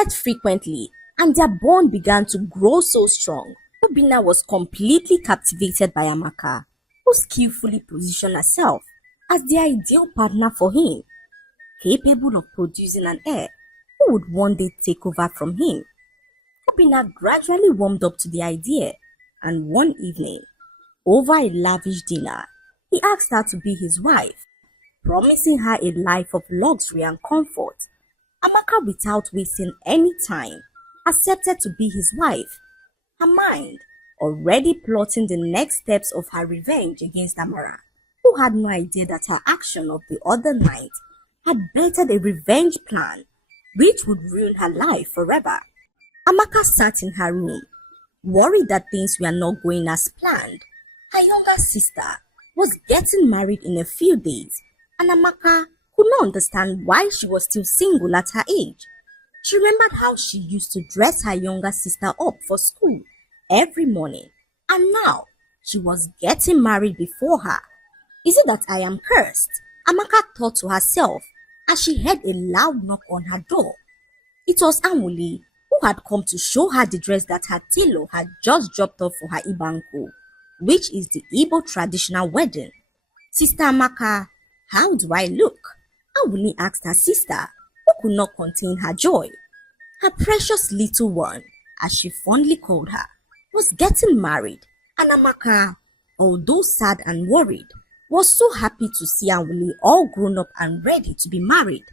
met frequently, and their bond began to grow so strong. Obinna was completely captivated by Amaka, who skillfully positioned herself as the ideal partner for him, capable of producing an heir who would one day take over from him. Obinna gradually warmed up to the idea, and one evening, over a lavish dinner, he asked her to be his wife, promising her a life of luxury and comfort. Amaka, without wasting any time, accepted to be his wife, her mind already plotting the next steps of her revenge against Amara, who had no idea that her action of the other night had bettered a revenge plan which would ruin her life forever. Amaka sat in her room, worried that things were not going as planned. Her younger sister was getting married in a few days, and Amaka could not understand why she was still single at her age. She remembered how she used to dress her younger sister up for school every morning, and now she was getting married before her. Is it that I am cursed? Amaka thought to herself as she heard a loud knock on her door. It was Amuli, who had come to show her the dress that her tailor had just dropped off for her Ibanku, which is the Igbo traditional wedding. Sister Amaka, how do I look? Amuli asked her sister, who could not contain her joy. Her precious little one, as she fondly called her, was getting married, and Amaka, although sad and worried, was so happy to see Amuli all grown up and ready to be married.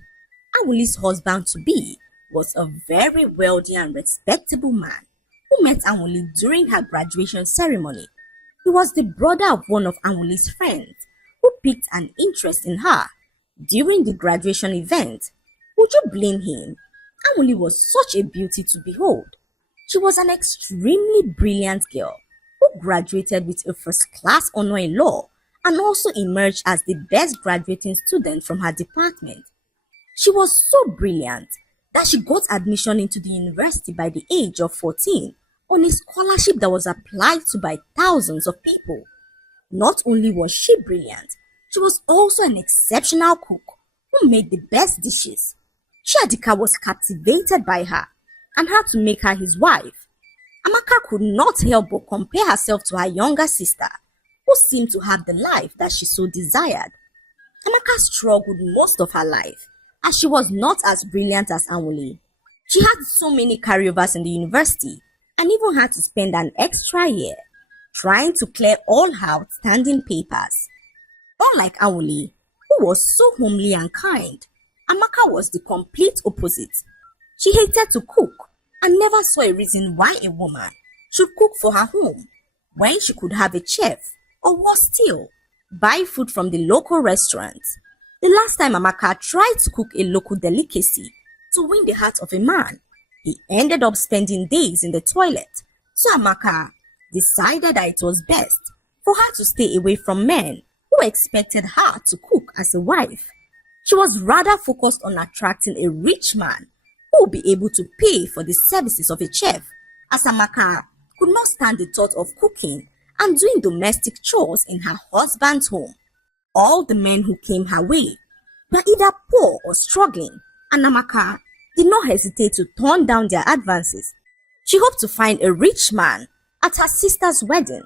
Amuli's husband-to-be was a very wealthy and respectable man who met Amuli during her graduation ceremony. He was the brother of one of Amuli's friends who picked an interest in her during the graduation event. Would you blame him? Amuli was such a beauty to behold. She was an extremely brilliant girl who graduated with a first-class honor in law and also emerged as the best graduating student from her department. She was so brilliant that she got admission into the university by the age of 14 on a scholarship that was applied to by thousands of people. Not only was she brilliant, she was also an exceptional cook who made the best dishes. Chiadika was captivated by her and had to make her his wife. Amaka could not help but compare herself to her younger sister, who seemed to have the life that she so desired. Amaka struggled most of her life, as she was not as brilliant as Amuli. She had so many carryovers in the university and even had to spend an extra year trying to clear all her outstanding papers. Unlike Amuli, who was so homely and kind, Amaka was the complete opposite. She hated to cook and never saw a reason why a woman should cook for her home when she could have a chef or, worse still, buy food from the local restaurants. The last time Amaka tried to cook a local delicacy to win the heart of a man, he ended up spending days in the toilet. So Amaka decided that it was best for her to stay away from men who expected her to cook as a wife. She was rather focused on attracting a rich man who would be able to pay for the services of a chef, as Amaka could not stand the thought of cooking and doing domestic chores in her husband's home. All the men who came her way were either poor or struggling, and Amaka did not hesitate to turn down their advances. She hoped to find a rich man at her sister's wedding,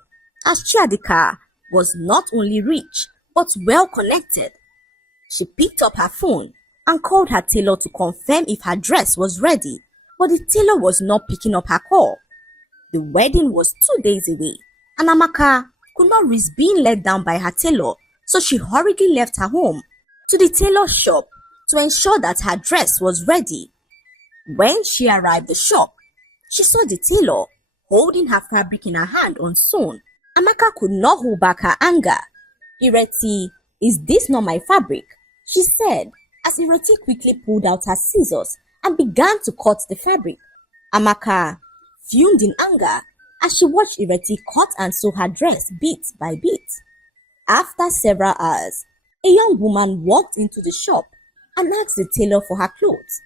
as Chiadika was not only rich but well connected. She picked up her phone and called her tailor to confirm if her dress was ready, but the tailor was not picking up her call. The wedding was 2 days away, and Amaka could not risk being let down by her tailor, so she hurriedly left her home to the tailor's shop to ensure that her dress was ready. When she arrived at the shop, she saw the tailor holding her fabric in her hand unsewn. Amaka could not hold back her anger. "Ireti, is this not my fabric?" she said, as Ireti quickly pulled out her scissors and began to cut the fabric. Amaka fumed in anger as she watched Ireti cut and sew her dress bit by bit. After several hours, a young woman walked into the shop and asked the tailor for her clothes.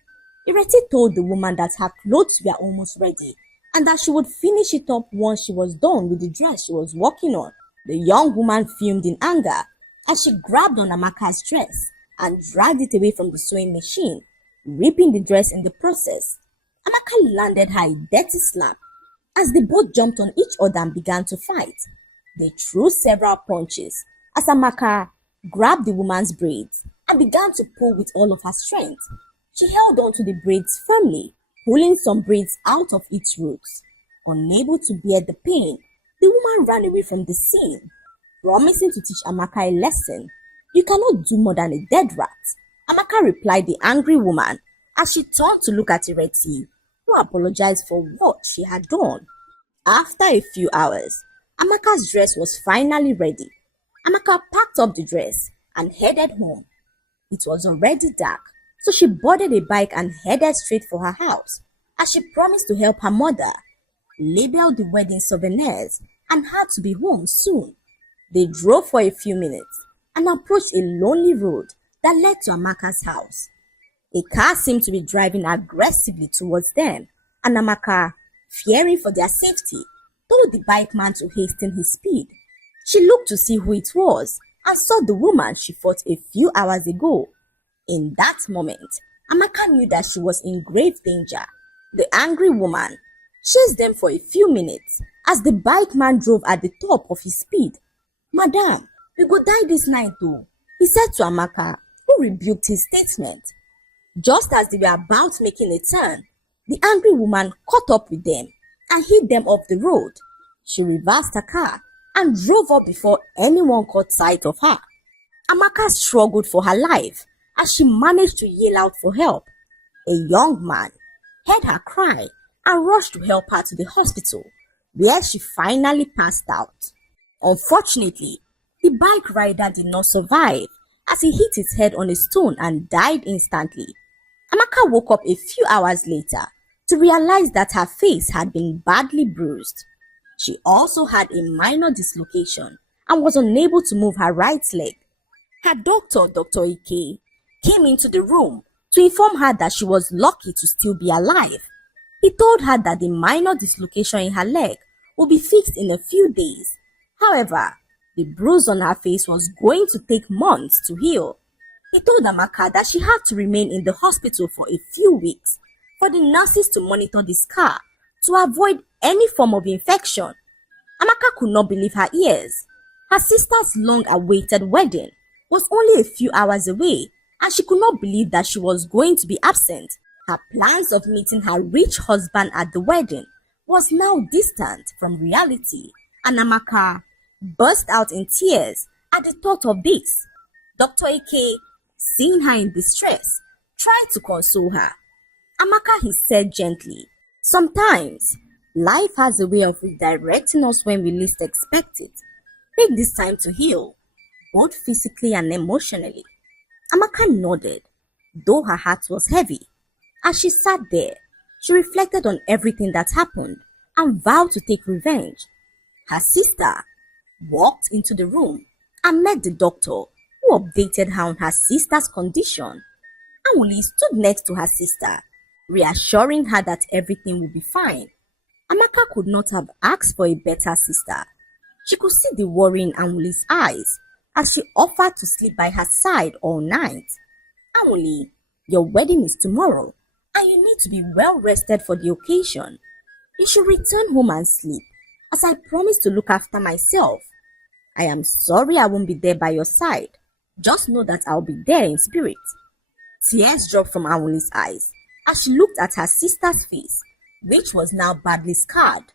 Ireti told the woman that her clothes were almost ready and that she would finish it up once she was done with the dress she was working on. The young woman fumed in anger as she grabbed on Amaka's dress and dragged it away from the sewing machine, ripping the dress in the process. Amaka landed her a dirty slap as they both jumped on each other and began to fight. They threw several punches as Amaka grabbed the woman's braids and began to pull with all of her strength. She held on to the braids firmly, pulling some braids out of its roots. Unable to bear the pain, the woman ran away from the scene, promising to teach Amaka a lesson. "You cannot do more than a dead rat," Amaka replied the angry woman as she turned to look at Ireti, who apologized for what she had done. After a few hours, Amaka's dress was finally ready. Amaka packed up the dress and headed home. It was already dark, so she boarded a bike and headed straight for her house, as she promised to help her mother, labeled the wedding souvenirs, and had to be home soon. They drove for a few minutes and approached a lonely road that led to Amaka's house. A car seemed to be driving aggressively towards them, and Amaka, fearing for their safety, told the bikeman to hasten his speed. She looked to see who it was and saw the woman she fought a few hours ago. In that moment, Amaka knew that she was in grave danger. The angry woman chased them for a few minutes as the bikeman drove at the top of his speed. "Madam, we go die this night too," he said to Amaka, who rebuked his statement. Just as they were about making a turn, the angry woman caught up with them and hit them off the road. She reversed her car and drove up before anyone caught sight of her. Amaka struggled for her life as she managed to yell out for help. A young man heard her cry and rushed to help her to the hospital, where she finally passed out. Unfortunately, the bike rider did not survive as he hit his head on a stone and died instantly. Amaka woke up a few hours later to realize that her face had been badly bruised. She also had a minor dislocation and was unable to move her right leg. Her doctor, Dr. Ike, came into the room to inform her that she was lucky to still be alive. He told her that the minor dislocation in her leg would be fixed in a few days. However, the bruise on her face was going to take months to heal. He told Amaka that she had to remain in the hospital for a few weeks for the nurses to monitor the scar to avoid any form of infection. Amaka could not believe her ears. Her sister's long-awaited wedding was only a few hours away, and she could not believe that she was going to be absent. Her plans of meeting her rich husband at the wedding was now distant from reality, and Amaka burst out in tears at the thought of this. Dr. Ike, seeing her in distress, tried to console her. "Amaka," he said gently, "sometimes life has a way of redirecting us when we least expect it. Take this time to heal, both physically and emotionally." Amaka nodded, though her heart was heavy. As she sat there, she reflected on everything that happened and vowed to take revenge. Her sister walked into the room and met the doctor, who updated her on her sister's condition. Anwuli stood next to her sister, reassuring her that everything would be fine. Amaka could not have asked for a better sister. She could see the worry in Anwuli's eyes as she offered to sleep by her side all night. "Anwuli, your wedding is tomorrow, and you need to be well rested for the occasion. You should return home and sleep, as I promised to look after myself. I am sorry I won't be there by your side. Just know that I'll be there in spirit." Tears dropped from Anwuli's eyes as she looked at her sister's face, which was now badly scarred.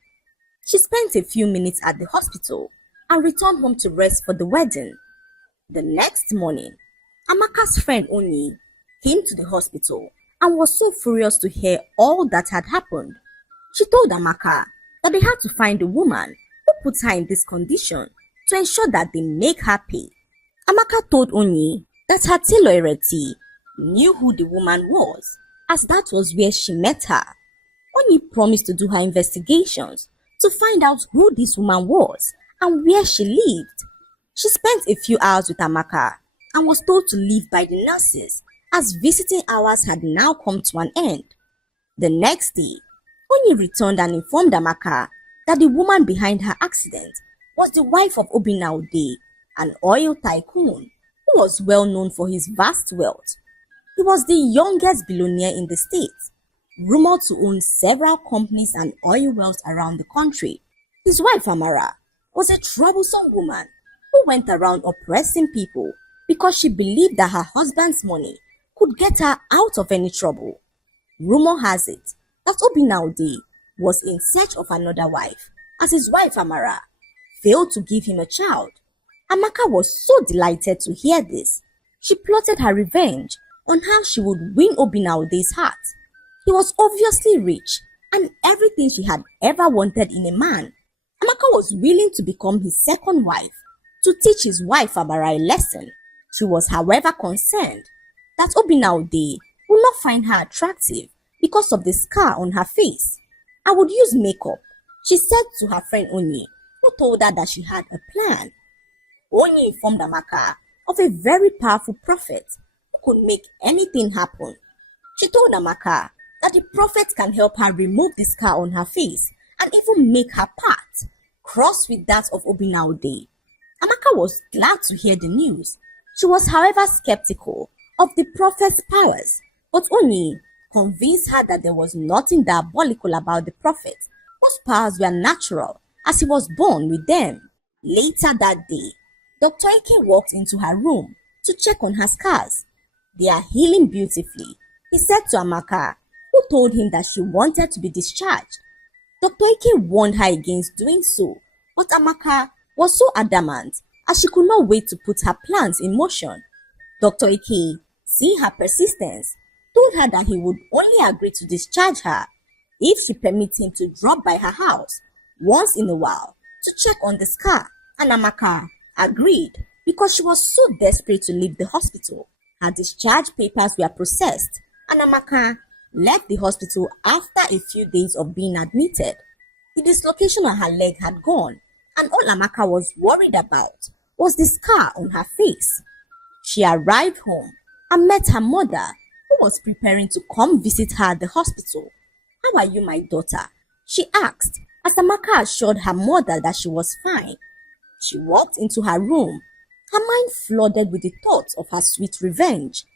She spent a few minutes at the hospital and returned home to rest for the wedding. The next morning, Amaka's friend Oni came to the hospital and was so furious to hear all that had happened. She told Amaka that they had to find the woman who put her in this condition to ensure that they make her pay. Amaka told Oni that her tailor Ereti knew who the woman was, as that was where she met her. Oni promised to do her investigations to find out who this woman was and where she lived. She spent a few hours with Amaka and was told to leave by the nurses, as visiting hours had now come to an end. The next day, Oni returned and informed Amaka that the woman behind her accident was the wife of Obinna Ode, an oil tycoon who was well known for his vast wealth. He was the youngest billionaire in the state, rumored to own several companies and oil wells around the country. His wife Amara was a troublesome woman who went around oppressing people because she believed that her husband's money could get her out of any trouble. Rumor has it that Obinaude was in search of another wife as his wife Amara failed to give him a child. Amaka was so delighted to hear this. She plotted her revenge on how she would win Obinaude's heart. He was obviously rich and everything she had ever wanted in a man. Amaka was willing to become his second wife to teach his wife Amara a lesson. She was, however, concerned that Obinaude would not find her attractive because of the scar on her face. "I would use makeup," she said to her friend Onyi, who told her that she had a plan. Onyi informed Amaka of a very powerful prophet who could make anything happen. She told Amaka that the prophet can help her remove the scar on her face and even make her path cross with that of Obinaude. Amaka was glad to hear the news. She was, however, skeptical of the prophet's powers, but Onyi convinced her that there was nothing diabolical about the prophet, whose powers were natural as he was born with them. Later that day, Dr. Ike walked into her room to check on her scars. "They are healing beautifully," he said to Amaka, who told him that she wanted to be discharged. Dr. Ike warned her against doing so, but Amaka was so adamant as she could not wait to put her plans in motion. Dr. Ike, seeing her persistence, told her that he would only agree to discharge her if she permitted him to drop by her house once in a while to check on the scar, and Amaka agreed because she was so desperate to leave the hospital. Her discharge papers were processed and Amaka left the hospital after a few days of being admitted. The dislocation on her leg had gone, and all Amaka was worried about was the scar on her face. She arrived home and met her mother, who was preparing to come visit her at the hospital. "How are you, my daughter?" she asked, as Amaka assured her mother that she was fine. She walked into her room, her mind flooded with the thoughts of her sweet revenge.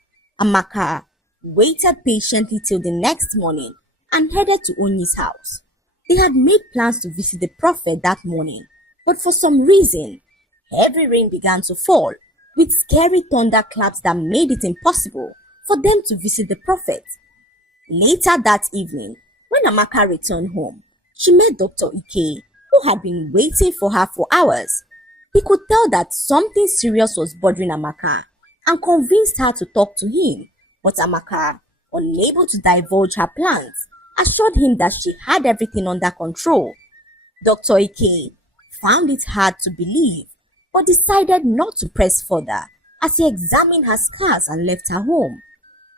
Amaka waited patiently till the next morning and headed to Onyi's house. They had made plans to visit the prophet that morning, but for some reason, heavy rain began to fall, with scary thunderclaps that made it impossible for them to visit the prophet. Later that evening, when Amaka returned home, she met Dr. Ike, who had been waiting for her for hours. He could tell that something serious was bothering Amaka and convinced her to talk to him, but Amaka, unable to divulge her plans, assured him that she had everything under control. Dr. Ike found it hard to believe, but decided not to press further as he examined her scars and left her home.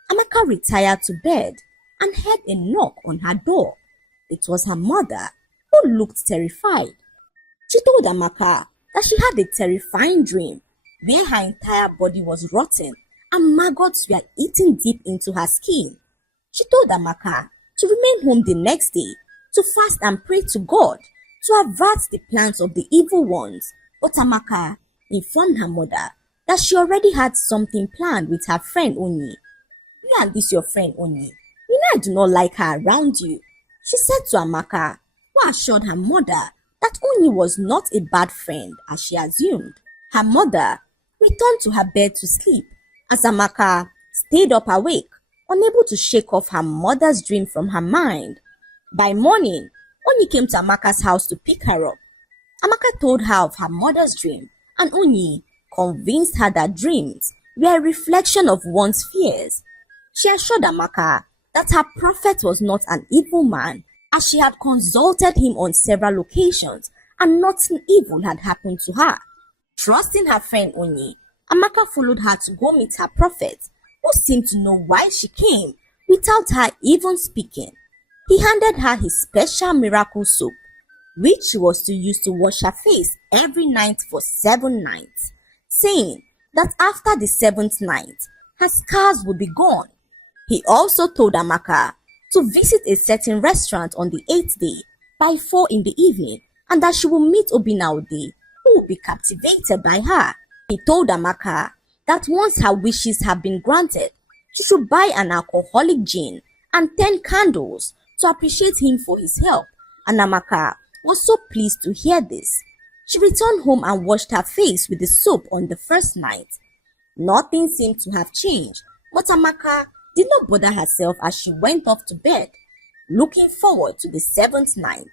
Amaka retired to bed and heard a knock on her door. It was her mother, who looked terrified. She told Amaka that she had a terrifying dream where her entire body was rotten and maggots were eating deep into her skin. She told Amaka to remain home the next day to fast and pray to God to avert the plans of the evil ones, but Amaka informed her mother that she already had something planned with her friend Onyi. "You and this your friend Onyi, you know I do not like her around you," she said to Amaka, who assured her mother that Onyi was not a bad friend as she assumed. Her mother returned to her bed to sleep as Amaka stayed up awake, unable to shake off her mother's dream from her mind. By morning, Onyi came to Amaka's house to pick her up. Amaka told her of her mother's dream, and Onyi convinced her that dreams were a reflection of one's fears. She assured Amaka that her prophet was not an evil man, as she had consulted him on several occasions and nothing evil had happened to her. Trusting her friend Onyi, Amaka followed her to go meet her prophet, who seemed to know why she came without her even speaking. He handed her his special miracle soap, which she was to use to wash her face every night for 7 nights, saying that after the 7th night, her scars would be gone. He also told Amaka to visit a certain restaurant on the 8th day by 4 in the evening, and that she will meet Obinaude, who will be captivated by her. He told Amaka that once her wishes have been granted, she should buy an alcoholic gin and 10 candles to appreciate him for his help, and Amaka was so pleased to hear this. She returned home and washed her face with the soap on the first night. Nothing seemed to have changed, but Amaka did not bother herself as she went off to bed, looking forward to the 7th night.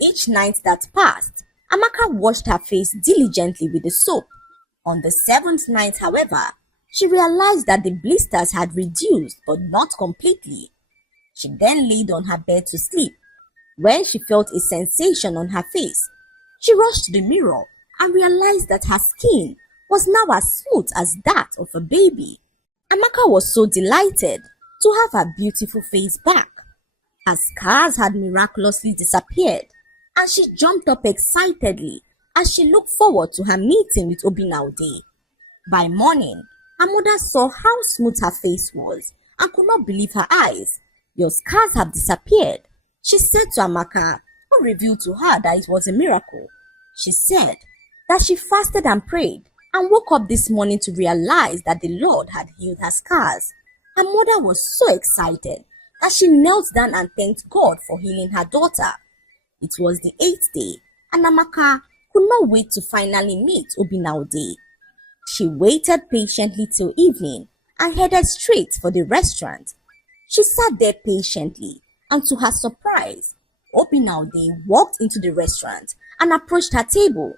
Each night that passed, Amaka washed her face diligently with the soap. On the 7th night, however, she realized that the blisters had reduced but not completely. She then laid on her bed to sleep. When she felt a sensation on her face, she rushed to the mirror and realized that her skin was now as smooth as that of a baby. Amaka was so delighted to have her beautiful face back. Her scars had miraculously disappeared, and she jumped up excitedly as she looked forward to her meeting with Obinaude. By morning, her mother saw how smooth her face was and could not believe her eyes. "Your scars have disappeared," she said to Amaka, who revealed to her that it was a miracle. She said that she fasted and prayed and woke up this morning to realize that the Lord had healed her scars. Her mother was so excited that she knelt down and thanked God for healing her daughter. It was the 8th day, and Amaka could not wait to finally meet Obinaude. She waited patiently till evening and headed straight for the restaurant. She sat there patiently, and to her surprise, Obinaude walked into the restaurant and approached her table.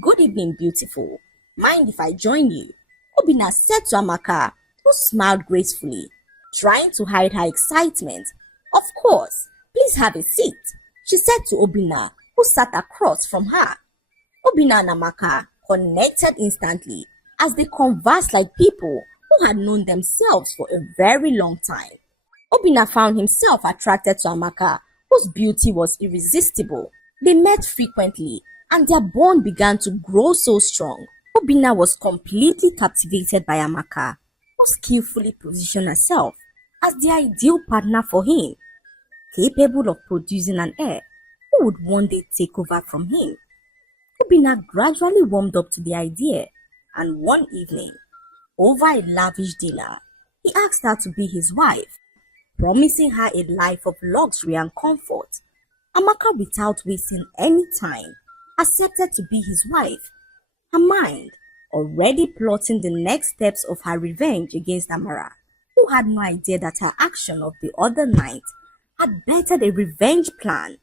"Good evening, beautiful. Mind if I join you?" Obina said to Amaka, who smiled gracefully, trying to hide her excitement. "Of course, please have a seat," she said to Obina, who sat across from her. Obina and Amaka connected instantly as they conversed like people who had known themselves for a very long time. Obina found himself attracted to Amaka, whose beauty was irresistible. They met frequently, and their bond began to grow so strong. Obina was completely captivated by Amaka, who skillfully positioned herself as the ideal partner for him, capable of producing an heir who would one day take over from him. Obina gradually warmed up to the idea, and one evening, over a lavish dinner, he asked her to be his wife, promising her a life of luxury and comfort. Amaka, without wasting any time, accepted to be his wife, her mind already plotting the next steps of her revenge against Amara, who had no idea that her action of the other night had bettered a revenge plan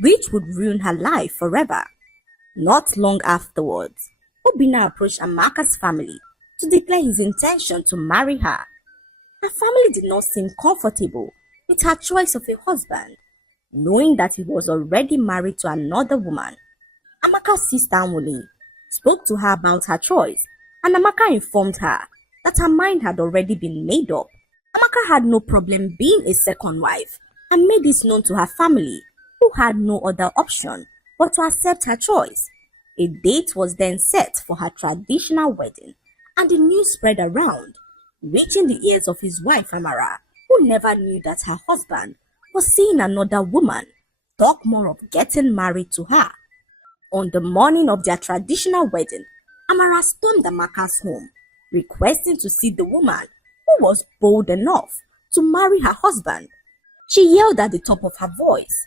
which would ruin her life forever. Not long afterwards, Obina approached Amaka's family to declare his intention to marry her. Her family did not seem comfortable with her choice of a husband, knowing that he was already married to another woman. Amaka's sister Amuli spoke to her about her choice, and Amaka informed her that her mind had already been made up. Amaka had no problem being a second wife and made this known to her family, who had no other option but to accept her choice. A date was then set for her traditional wedding, and the news spread around, reaching the ears of his wife Amara, who never knew that her husband was seeing another woman talk more of getting married to her. On the morning of their traditional wedding, Amara stormed Amaka's home, requesting to see the woman who was bold enough to marry her husband. She yelled at the top of her voice,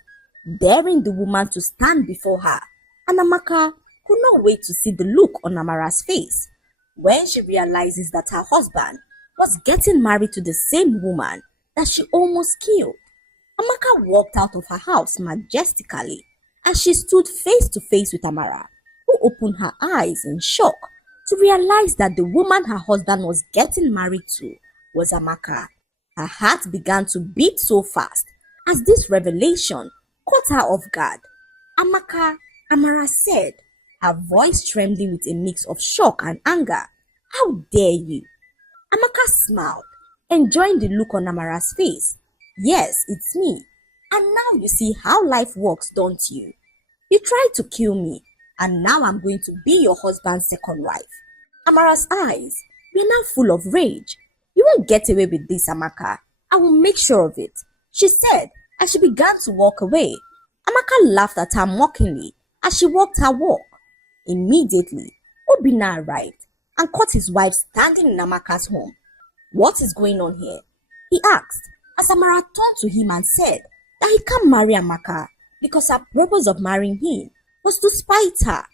daring the woman to stand before her, and Amaka could not wait to see the look on Amara's face when she realizes that her husband was getting married to the same woman that she almost killed. Amaka walked out of her house majestically as she stood face to face with Amara, who opened her eyes in shock to realize that the woman her husband was getting married to was Amaka. Her heart began to beat so fast as this revelation caught her off guard. "Amaka," Amara said, her voice trembling with a mix of shock and anger. "How dare you?" Amaka smiled, enjoying the look on Amara's face. "Yes, it's me. And now you see how life works, don't you? You tried to kill me, and now I'm going to be your husband's second wife." Amara's eyes were now full of rage. "You won't get away with this, Amaka. I will make sure of it," she said as she began to walk away. Amaka laughed at her mockingly as she walked her walk. Immediately, Obina arrived and caught his wife standing in Amaka's home. "What is going on here?" he asked, as Amara turned to him and said that he can't marry Amaka because her purpose of marrying him was to spite her.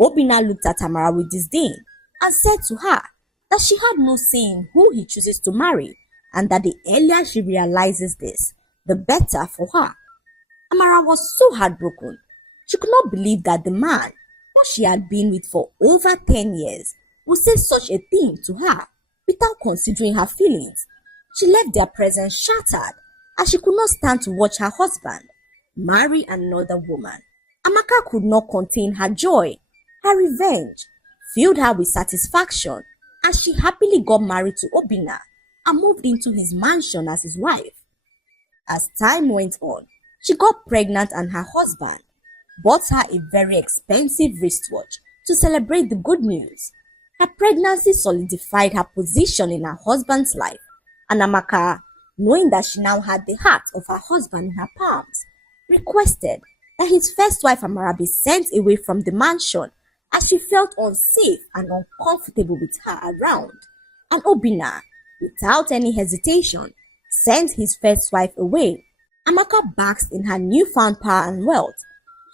Obina looked at Amara with disdain and said to her that she had no say in who he chooses to marry and that the earlier she realizes this, the better for her. Amara was so heartbroken. She could not believe that the man who she had been with for over 10 years would say such a thing to her without considering her feelings. She left their presence shattered as she could not stand to watch her husband marry another woman. Amaka could not contain her joy. Her revenge filled her with satisfaction as she happily got married to Obina and moved into his mansion as his wife. As time went on, she got pregnant and her husband bought her a very expensive wristwatch to celebrate the good news. Her pregnancy solidified her position in her husband's life, and Amaka, knowing that she now had the heart of her husband in her palms, requested that his first wife Amara be sent away from the mansion as she felt unsafe and uncomfortable with her around. And Obina, without any hesitation, sent his first wife away. Amaka basked in her newfound power and wealth.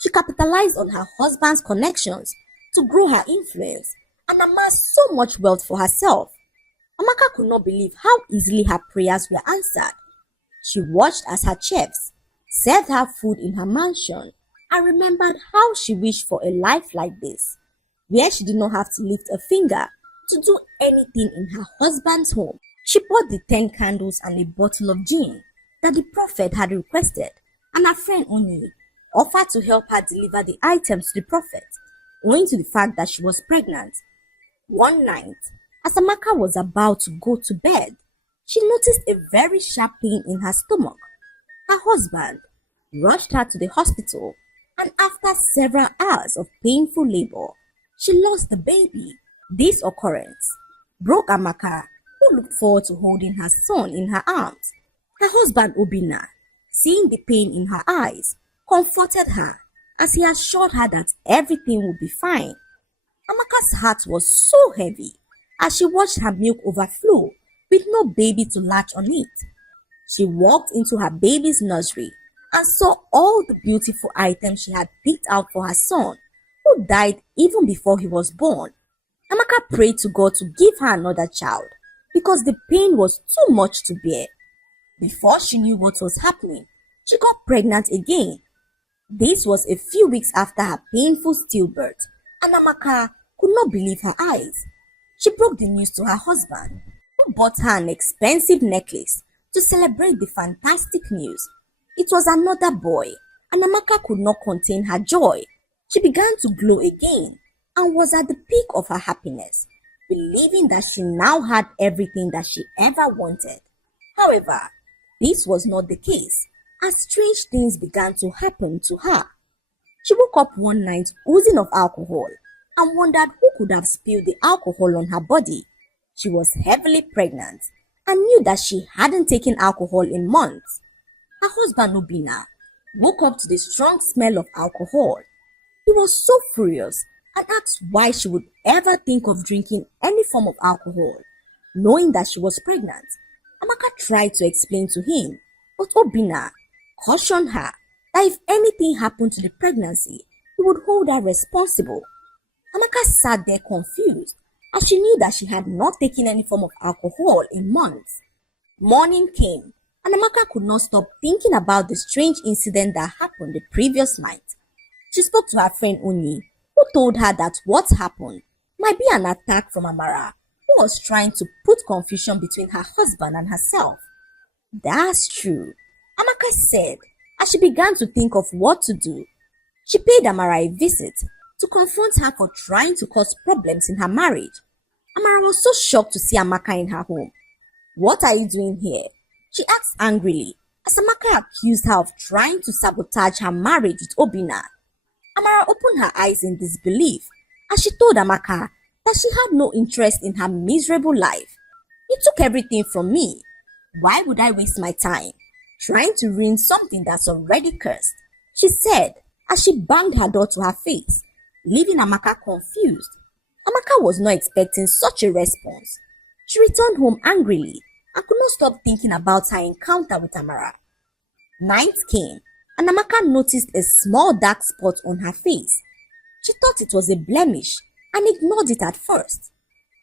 She capitalized on her husband's connections to grow her influence and amass so much wealth for herself. Amaka could not believe how easily her prayers were answered. She watched as her chefs served her food in her mansion and remembered how she wished for a life like this, where she did not have to lift a finger to do anything in her husband's home. She bought the 10 candles and a bottle of gin that the prophet had requested, and her friend Oni offered to help her deliver the items to the prophet, owing to the fact that she was pregnant. One night, as Amaka was about to go to bed, she noticed a very sharp pain in her stomach. Her husband rushed her to the hospital, and after several hours of painful labor, she lost the baby. This occurrence broke Amaka, who looked forward to holding her son in her arms. Her husband Obina, seeing the pain in her eyes, comforted her as he assured her that everything would be fine. Amaka's heart was so heavy as she watched her milk overflow with no baby to latch on it. She walked into her baby's nursery and saw all the beautiful items she had picked out for her son, who died even before he was born. Amaka prayed to God to give her another child because the pain was too much to bear. Before she knew what was happening, she got pregnant again. This was a few weeks after her painful stillbirth, and Amaka could not believe her eyes. She broke the news to her husband, who bought her an expensive necklace to celebrate the fantastic news. It was another boy, and Amaka could not contain her joy. She began to glow again and was at the peak of her happiness, believing that she now had everything that she ever wanted. However, this was not the case, as strange things began to happen to her. She woke up one night oozing of alcohol and wondered who could have spilled the alcohol on her body. She was heavily pregnant and knew that she hadn't taken alcohol in months. Her husband Obina woke up to the strong smell of alcohol. He was so furious and asked why she would ever think of drinking any form of alcohol, knowing that she was pregnant. Amaka tried to explain to him, but Obina cautioned her that if anything happened to the pregnancy, he would hold her responsible. Amaka sat there confused, as she knew that she had not taken any form of alcohol in months. Morning came, and Amaka could not stop thinking about the strange incident that happened the previous night. She spoke to her friend Uni, who told her that what happened might be an attack from Amara, who was trying to put confusion between her husband and herself. That's true, Amaka said, as she began to think of what to do. She paid Amara a visit to confront her for trying to cause problems in her marriage. Amara was so shocked to see Amaka in her home. "What are you doing here?" she asked angrily, as Amaka accused her of trying to sabotage her marriage with Obina. Amara opened her eyes in disbelief as she told Amaka that she had no interest in her miserable life. "You took everything from me. Why would I waste my time trying to ruin something that's already cursed?" she said as she banged her door to her face, leaving Amaka confused. Amaka was not expecting such a response. She returned home angrily and could not stop thinking about her encounter with Amara. Night came, and Amaka noticed a small dark spot on her face. She thought it was a blemish and ignored it at first.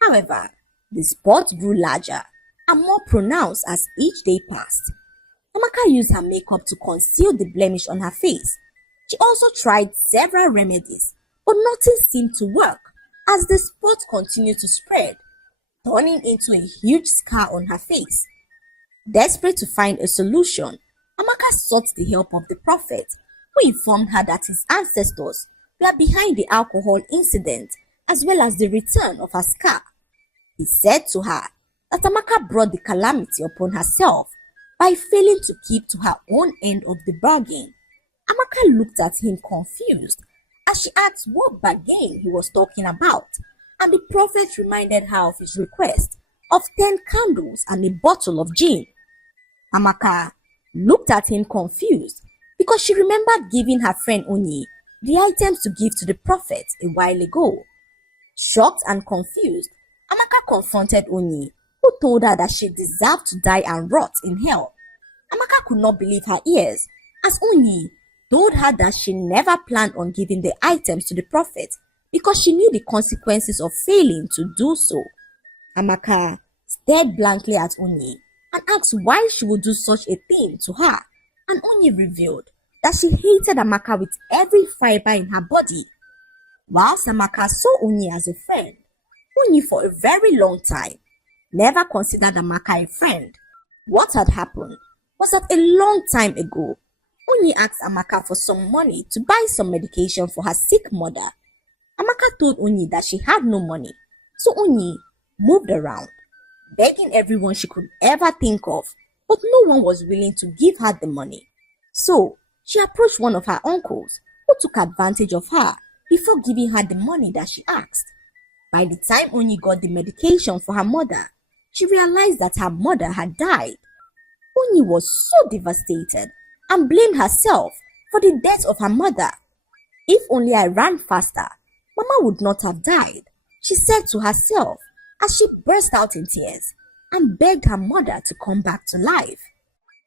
However, the spot grew larger and more pronounced as each day passed. Amaka used her makeup to conceal the blemish on her face. She also tried several remedies, but nothing seemed to work as the spot continued to spread, turning into a huge scar on her face. Desperate to find a solution, Amaka sought the help of the prophet, who informed her that his ancestors were behind the alcohol incident as well as the return of her scar. He said to her that Amaka brought the calamity upon herself by failing to keep to her own end of the bargain. Amaka looked at him confused as she asked what bargain he was talking about, and the prophet reminded her of his request of 10 candles and a bottle of gin. Amaka looked at him confused because she remembered giving her friend Onyi the items to give to the prophet a while ago. Shocked and confused, Amaka confronted Onyi, who told her that she deserved to die and rot in hell. Amaka could not believe her ears, as Onyi told her that she never planned on giving the items to the prophet because she knew the consequences of failing to do so. Amaka stared blankly at Onyi and asked why she would do such a thing to her, and Onyi revealed that she hated Amaka with every fiber in her body. Whilst Amaka saw Onyi as a friend, Onyi for a very long time never considered Amaka a friend. What had happened was that a long time ago, Onyi asked Amaka for some money to buy some medication for her sick mother. Amaka told Onyi that she had no money, so Onyi moved around, begging everyone she could ever think of, but no one was willing to give her the money. So she approached one of her uncles, who took advantage of her before giving her the money that she asked. By the time Onyi got the medication for her mother, she realized that her mother had died. Onyi was so devastated and blamed herself for the death of her mother. If only I ran faster, Mama would not have died, she said to herself as she burst out in tears and begged her mother to come back to life.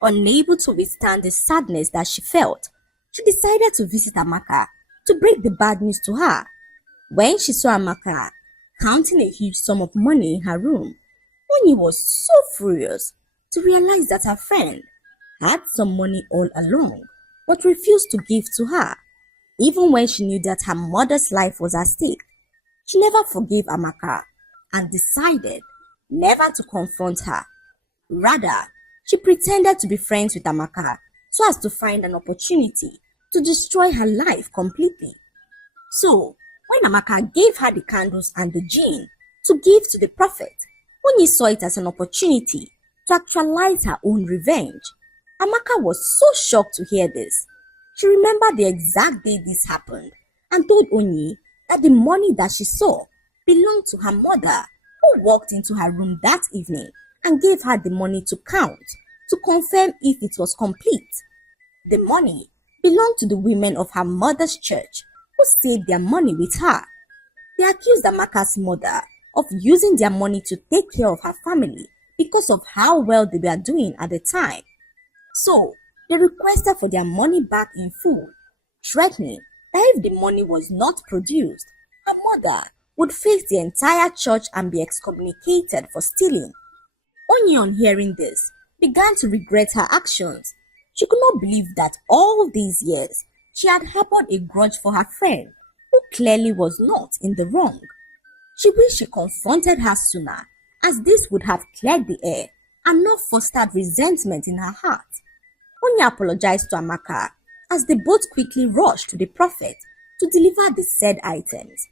Unable to withstand the sadness that she felt, she decided to visit Amaka to break the bad news to her. When she saw Amaka counting a huge sum of money in her room, Onyi was so furious to realize that her friend had some money all along but refused to give to her, even when she knew that her mother's life was at stake. She never forgave Amaka and decided never to confront her. Rather, she pretended to be friends with Amaka so as to find an opportunity to destroy her life completely. So, when Amaka gave her the candles and the gin to give to the prophet, Onyi saw it as an opportunity to actualize her own revenge. Amaka was so shocked to hear this. She remembered the exact day this happened and told Onyi that the money that she saw belonged to her mother, who walked into her room that evening and gave her the money to count to confirm if it was complete. The money belonged to the women of her mother's church who saved their money with her. They accused Amaka's mother of using their money to take care of her family because of how well they were doing at the time. So, they requested for their money back in full, threatening that if the money was not produced, her mother would face the entire church and be excommunicated for stealing. Onyi, on hearing this, began to regret her actions. She could not believe that all these years she had harbored a grudge for her friend, who clearly was not in the wrong. She wished she confronted her sooner, as this would have cleared the air and not fostered resentment in her heart. Onyi apologized to Amaka as they both quickly rushed to the prophet to deliver the said items.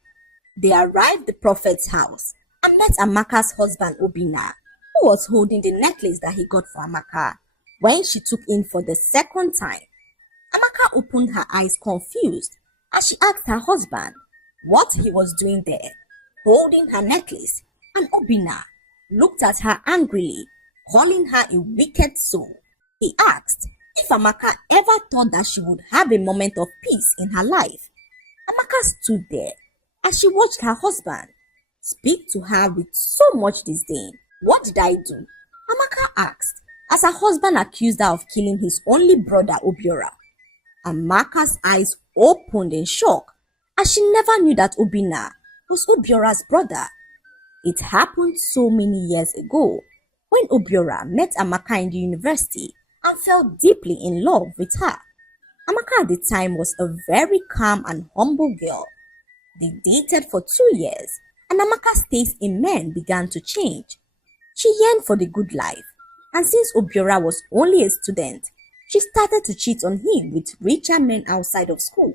They arrived at the prophet's house and met Amaka's husband Obina, who was holding the necklace that he got for Amaka when she took in for the second time. Amaka opened her eyes confused as she asked her husband what he was doing there, holding her necklace, and Obina looked at her angrily, calling her a wicked soul. He asked if Amaka ever thought that she would have a moment of peace in her life. Amaka stood there as she watched her husband speak to her with so much disdain. What did I do? Amaka asked, as her husband accused her of killing his only brother Obiora. Amaka's eyes opened in shock, as she never knew that Obina was Obiora's brother. It happened so many years ago, when Obiora met Amaka in the university and fell deeply in love with her. Amaka at the time was a very calm and humble girl. They dated for 2 years, and Amaka's taste in men began to change. She yearned for the good life, and since Obiora was only a student, she started to cheat on him with richer men outside of school.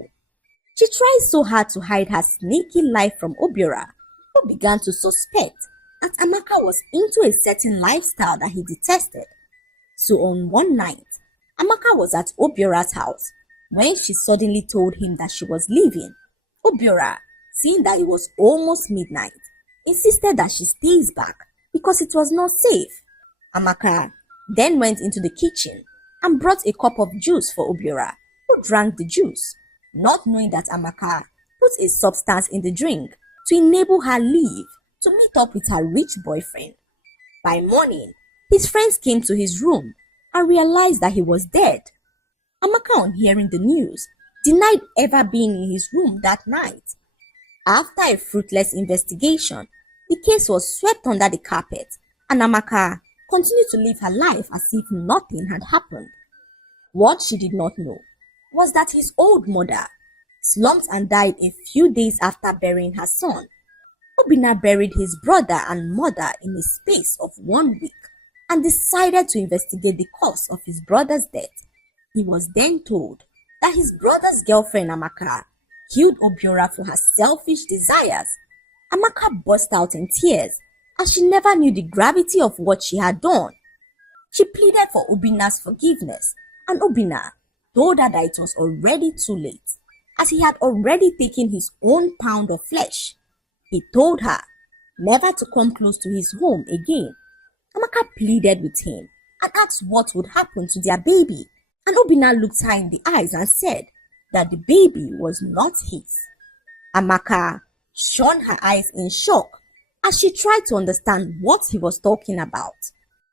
She tried so hard to hide her sneaky life from Obiora, who began to suspect that Amaka was into a certain lifestyle that he detested. So on one night, Amaka was at Obiora's house when she suddenly told him that she was leaving. Obiora, seeing that it was almost midnight, insisted that she stays back because it was not safe. Amaka then went into the kitchen and brought a cup of juice for Obiora, who drank the juice, not knowing that Amaka put a substance in the drink to enable her leave to meet up with her rich boyfriend. By morning, his friends came to his room and realized that he was dead. Amaka, on hearing the news, denied ever being in his room that night. After a fruitless investigation, the case was swept under the carpet, and Amaka continued to live her life as if nothing had happened. What she did not know was that his old mother slumped and died a few days after burying her son. Obina buried his brother and mother in a space of 1 week and decided to investigate the cause of his brother's death. He was then told that his brother's girlfriend Amaka killed Obiora for her selfish desires. Amaka burst out in tears as she never knew the gravity of what she had done. She pleaded for Obina's forgiveness, and Obina told her that it was already too late, as he had already taken his own pound of flesh. He told her never to come close to his home again. Amaka pleaded with him and asked what would happen to their baby, and Obina looked her in the eyes and said that the baby was not his. Amaka shone her eyes in shock as she tried to understand what he was talking about.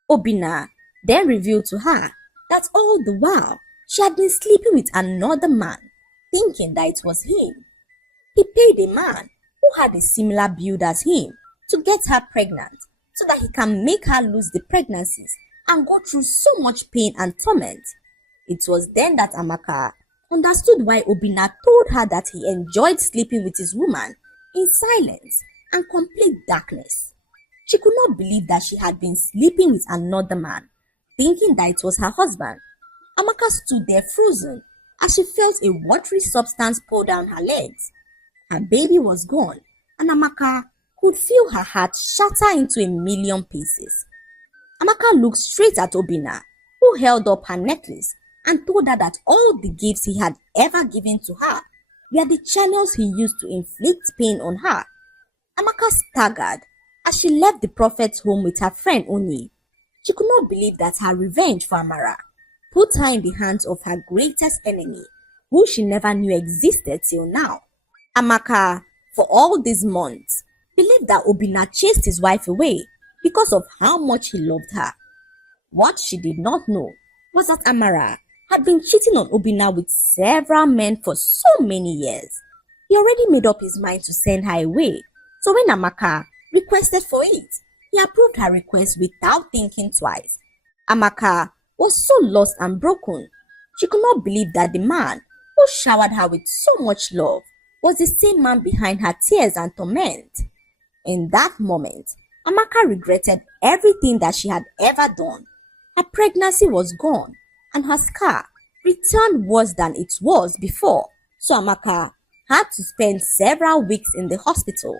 Obina then revealed to her that all the while she had been sleeping with another man, thinking that it was him. He paid a man who had a similar build as him to get her pregnant so that he can make her lose the pregnancies and go through so much pain and torment. It was then that Amaka understood why Obina told her that he enjoyed sleeping with his woman in silence and complete darkness. She could not believe that she had been sleeping with another man, thinking that it was her husband. Amaka stood there frozen as she felt a watery substance pour down her legs. Her baby was gone, and Amaka could feel her heart shatter into a million pieces. Amaka looked straight at Obina, who held up her necklace and told her that all the gifts he had ever given to her were the channels he used to inflict pain on her. Amaka staggered as she left the prophet's home with her friend Oni. She could not believe that her revenge for Amara put her in the hands of her greatest enemy, who she never knew existed till now. Amaka, for all these months, believed that Obina chased his wife away because of how much he loved her. What she did not know was that Amara had been cheating on Obina with several men for so many years. He already made up his mind to send her away, so when Amaka requested for it, he approved her request without thinking twice. Amaka was so lost and broken. She could not believe that the man who showered her with so much love was the same man behind her tears and torment. In that moment, Amaka regretted everything that she had ever done. Her pregnancy was gone, and her scar returned worse than it was before, so Amaka had to spend several weeks in the hospital.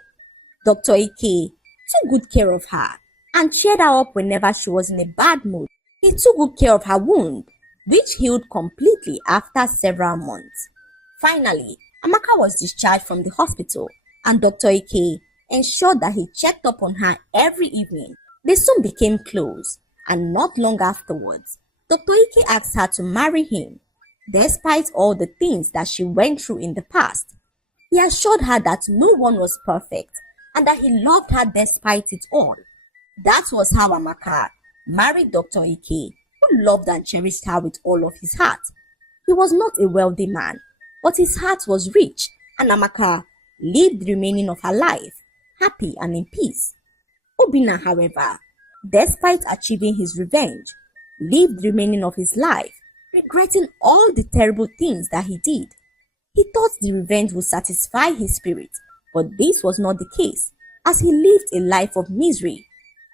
Dr. Ike took good care of her and cheered her up whenever she was in a bad mood. He took good care of her wound, which healed completely after several months. Finally, Amaka was discharged from the hospital, and Dr. Ike ensured that he checked up on her every evening. They soon became close, and not long afterwards, Dr. Ike asked her to marry him. Despite all the things that she went through in the past, he assured her that no one was perfect and that he loved her despite it all. That was how Amaka married Dr. Ike, who loved and cherished her with all of his heart. He was not a wealthy man, but his heart was rich, and Amaka lived the remaining of her life happy and in peace. Obinna, however, despite achieving his revenge, lived the remaining of his life regretting all the terrible things that he did. He thought the revenge would satisfy his spirit, but this was not the case, as he lived a life of misery,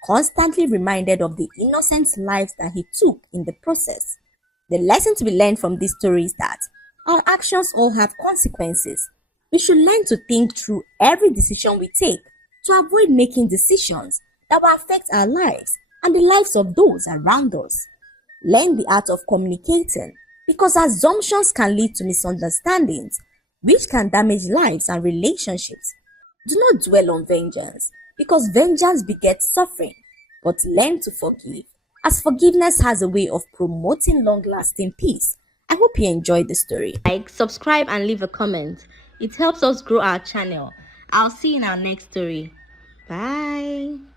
constantly reminded of the innocent lives that he took in the process. The lesson to be learned from this story is that our actions all have consequences. We should learn to think through every decision we take to avoid making decisions that will affect our lives and the lives of those around us. Learn the art of communicating because assumptions can lead to misunderstandings, which can damage lives and relationships. Do not dwell on vengeance because vengeance begets suffering, but learn to forgive as forgiveness has a way of promoting long-lasting peace. I hope you enjoyed the story. Like, subscribe, and leave a comment. It helps us grow our channel. I'll see you in our next story. Bye.